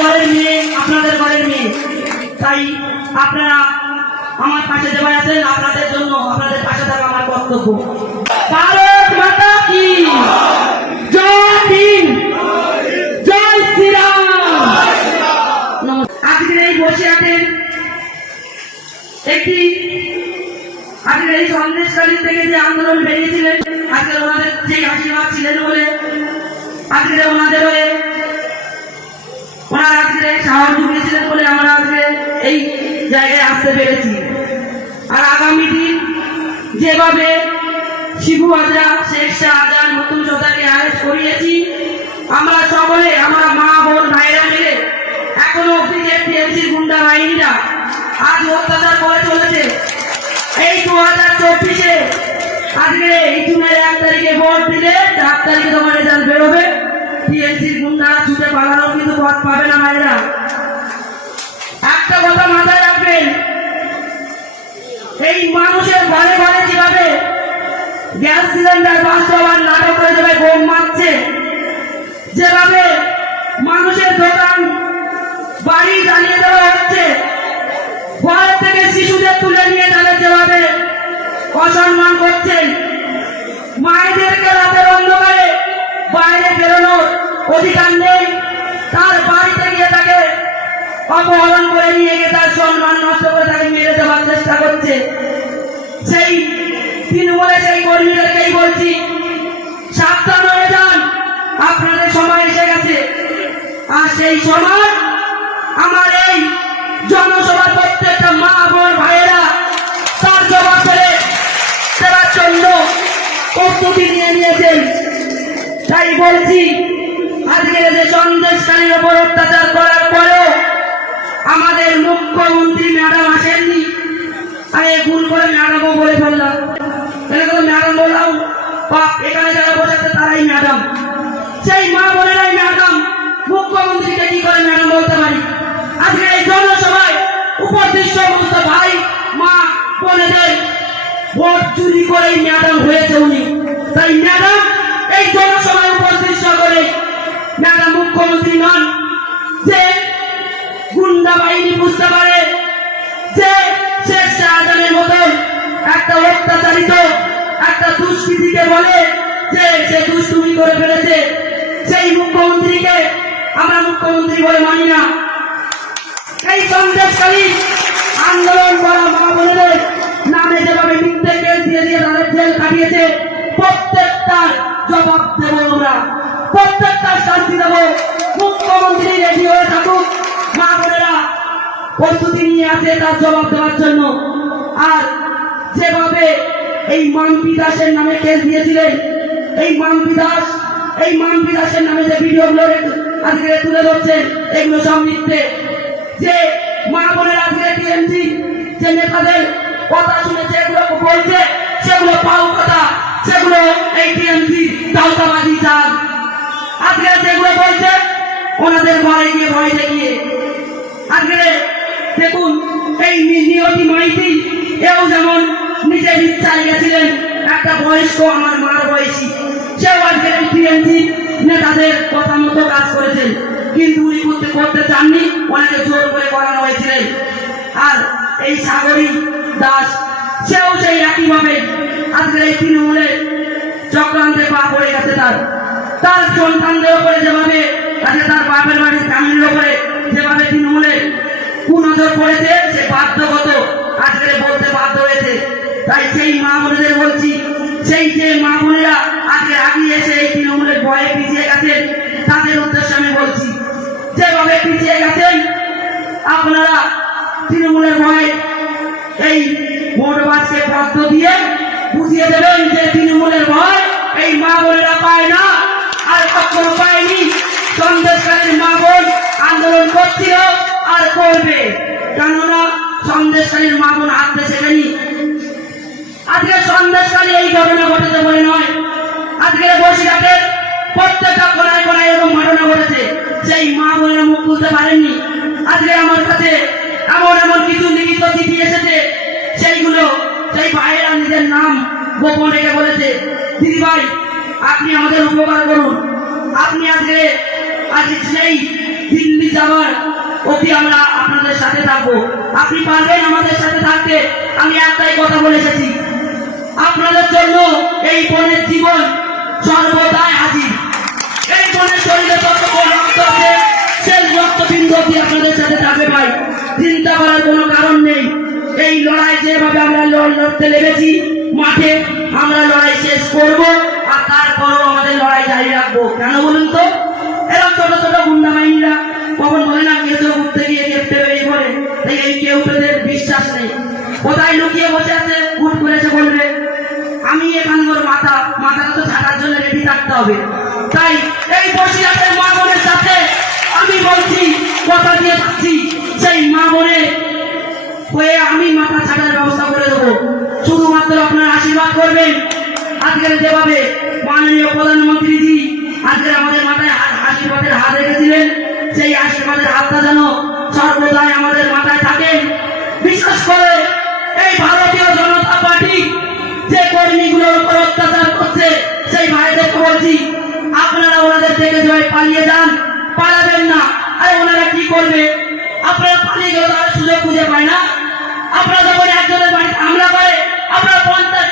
ঘরের মেয়ে, আপনাদের ঘরের মেয়ে। তাই আপনারা আমার পাশে যে ভাই আছেন, আপনাদের জন্য, আপনাদের পাশে থাকা আমার কর্তব্য এই থেকে যে আন্দোলন বেরিয়েছিলেন আজকে ওনাদের যে আশীর্বাদ ছিলেন বলে আজকে ওনারা আজকে সাহস বলে আমরা আজকে এই জায়গায় আসতে পেরেছি। আর আগামী দিন যেভাবে শিবু হাজরা শেখ শাহজাহান নতুন সরকারকে আরেস্ট করিয়েছি, আমরা সকলে, আমরা মা, বোন ভাইরা মিলে এখনও অব্দি যে টিএমসির গুন্ডা বাহিনীরা আজ অত্যাচার করে চলেছে, এই দু হাজার চব্বিশে আজকে এই জুনের এক তারিখে ভোট দিলে চার তারিখে তোমার রেজাল্ট বেরোবে। টিএমসির গুন্ডারা ছুটে পালানোর কিন্তু পথ পাবে না ভাইরা একটা কথা মাথায় রাখবেন। এই মানুষের ঘরে ঘরে যেভাবে গ্যাস সিলিন্ডার বাস্তবায়ন নাটক করে যেভাবে বোম মারছে, যেভাবে মানুষের দোকান, বাড়ি জ্বালিয়ে দেওয়া হচ্ছে, ঘর থেকে শিশুদের তুলে নিয়ে তাদের যেভাবে অসম্মান করছেন, মায়েদেরকে রাতের অন্ধকারে বাইরে বেরোনোর অধিকার নেই, তার অপহরণ করে নিয়ে গিয়ে তার সম্মান নষ্ট করে তাকে মেরে দেওয়ার চেষ্টা করছে। সেই তৃণমূলে সেই কর্মীদেরকেই বলছি, সাবধান হয়ে যান, আপনাদের সময় এসে গেছে। আর সেই সময় আমার এই সেই মা বোনেরাই ম্যাডাম, মুখ্যমন্ত্রীকে কি করে ম্যাডাম বলতে পারি? আজকে এই জনসভায় উপদৃষ্ট সমস্ত ভাই, মা বোনেদের ভোট চুরি করেই ম্যাডাম হয়েছে উনি। তাই ম্যাডাম, এই জনসভায় উপদৃষ্ট করে ম্যাডাম মুখ্যমন্ত্রী নন, যে গুন্ডা বাহিনী বুঝতে পারে, যে শেখ শাহজাহানের মতন একটা অত্যাচারিত, একটা দুষ্কৃতিকে বলে যে সে দুষ্টুমি করে ফেলেছে। সেই মুখ্যমন্ত্রীকে আমরা মুখ্যমন্ত্রী বলে মানি না এই সন্দেশকারী আন্দোলন করা মা নামে যেভাবে মিথ্যে কেস দিয়ে দিয়ে তাদের জেল কাটিয়েছে প্রত্যেকটার জবাব দেব আমরা। প্রত্যেকটার শাস্তি দেব। মুখ্যমন্ত্রী রেডি হয়ে থাকুক, মা প্রস্তুতি নিয়ে আছে তার জবাব দেওয়ার জন্য। আর যেভাবে এই মাম্পি দাসের নামে কেস দিয়েছিলেন, এই মাম্পি দাস এই মাম্পি দাসের নামে যে ভিডিওগুলো আজকে তুলে ধরছেন এগুলো সব মিথ্যে। যে মা বোনের আজকে টিএমসি যে নেতাদের কথা শুনেছে, এগুলো বলছে, সেগুলো পাও কথা, সেগুলো এই টিএমসি দাউতাবাজি চাল। আজকে যেগুলো বলছে, ওনাদের ঘরে গিয়ে ভয় গিয়ে আজকে দেখুন, এই নিয়তি মাইতি, এও যেমন নিজের ইচ্ছায় গেছিলেন, একটা বয়স্ক আমার মার বয়সী। আজকে এই টিএমসি নেতাদের কথা মতো কাজ করেছেন, কিন্তু উনি করতে করতে চাননি, ওনাকে জোর করে করানো হয়েছিলেন আর এই সাগরী দাস, সেও সেই একইভাবে আজকে এই তৃণমূলের চক্রান্তে পা পড়ে গেছে তার। তার সন্তানদের উপরে যেভাবে, আজকে তার বাপের বাড়ির ফ্যামিলির উপরে যেভাবে তৃণমূলের কুনজর পড়েছে, সে বাধ্যগত, আজকে বলতে বাধ্য হয়েছে। তাই সেই মা বলছি সেই যে মা বোনেরা আজকে আগিয়ে এসে এই তৃণমূলের ভয়ে পিছিয়ে গেছেন, তাদের উদ্দেশ্যে আমি বলছি, যেভাবে পিছিয়ে গেছেন, আপনারা তৃণমূলের ভয়ে এই ভোটবাসকে পদ্ম দিয়ে বুঝিয়ে দেবেন যে তৃণমূলের ভয় এই মা বোনেরা পায় না, আর কখনো পায়নি। সন্দেশকারীর মা বোন আন্দোলন করছিল আর করবে। কেননা সন্দেশকারীর মা বোন আজকে সন্দেশকারী এই ঘটনা ঘটেছে বলে নয়। আজকে বসিরহাটের প্রত্যেকটা কোনায় কোনায় এরকম ঘটনা ঘটেছে। সেই মা বোনেরা মুখ খুলতে পারেননি। আজকে আমার কাছে এমন এমন কিছু লিখিত চিঠি এসেছে, সেইগুলো সেই ভাইয়েরা নিজের নাম গোপন রেখে বলেছে, দিদি ভাই, আপনি আমাদের উপকার করুন। আপনি আজকে আজকে সেই দিল্লি যাওয়ার অতি আমরা আপনাদের সাথে থাকব। আপনি পারবেন আমাদের সাথে থাকতে। আমি একটাই কথা বলে এসেছি আপনাদের জন্য এই বোনের জীবন সর্বদাই হাজির। এই বোনের শরীরে রক্ত আছে, সেই রক্তবিন্দু আপনাদের সাথে থাকবে ভাই। চিন্তা করার কোনো কারণ নেই। এই লড়াই যেভাবে আমরা লড়তে লেগেছি মাঠে আমরা লড়াই শেষ করব আর তারপরও আমাদের লড়াই জারি রাখব। কেন বলুন তো? এরকম ছোট ছোট গুন্ডা মাইনরা কখন বলে না, কেউ ঘুরতে গিয়ে কেপটে বেরিয়ে পড়ে। তাই এই কেউ বিশ্বাস নেই। কোথায় লুকিয়ে বসে আছে? উঠ করেছে বলবে, আমি এখানে ওর মাথা, মাথাটা তো ছাড়ার জন্য রেডি থাকতে হবে। তাই এই বসিরাটের মা বোনের সাথে আমি বলছি, কথা দিয়ে থাকছি সেই মা বোনের হয়ে আমি মাথা ছাড়ার ব্যবস্থা করে দেবো, শুধুমাত্র আপনার আশীর্বাদ করবেন। আজকের যেভাবে মাননীয় প্রধানমন্ত্রীজি আজকে আমাদের মাথায় আশীর্বাদের হাত রেখেছিলেন। সেই আশীর্বাদের হাতটা যেন সর্বদাই আমাদের মাথায় থাকে। বিশেষ করে এই ভারতীয় জনতা পার্টি যে কর্মীগুলোর উপর অত্যাচার করছে, সেই ভাইদেরকে বলছি আপনারা ওনাদের থেকে জয় পালিয়ে যান। পালাবেন না। আরে ওনারা কি করবে? আপনারা পালিয়ে গেলে তারা সুযোগ খুঁজে পায় না। আপনারা যখন একজনের বাড়িতে হামলা করে, আপনারা পঞ্চাশ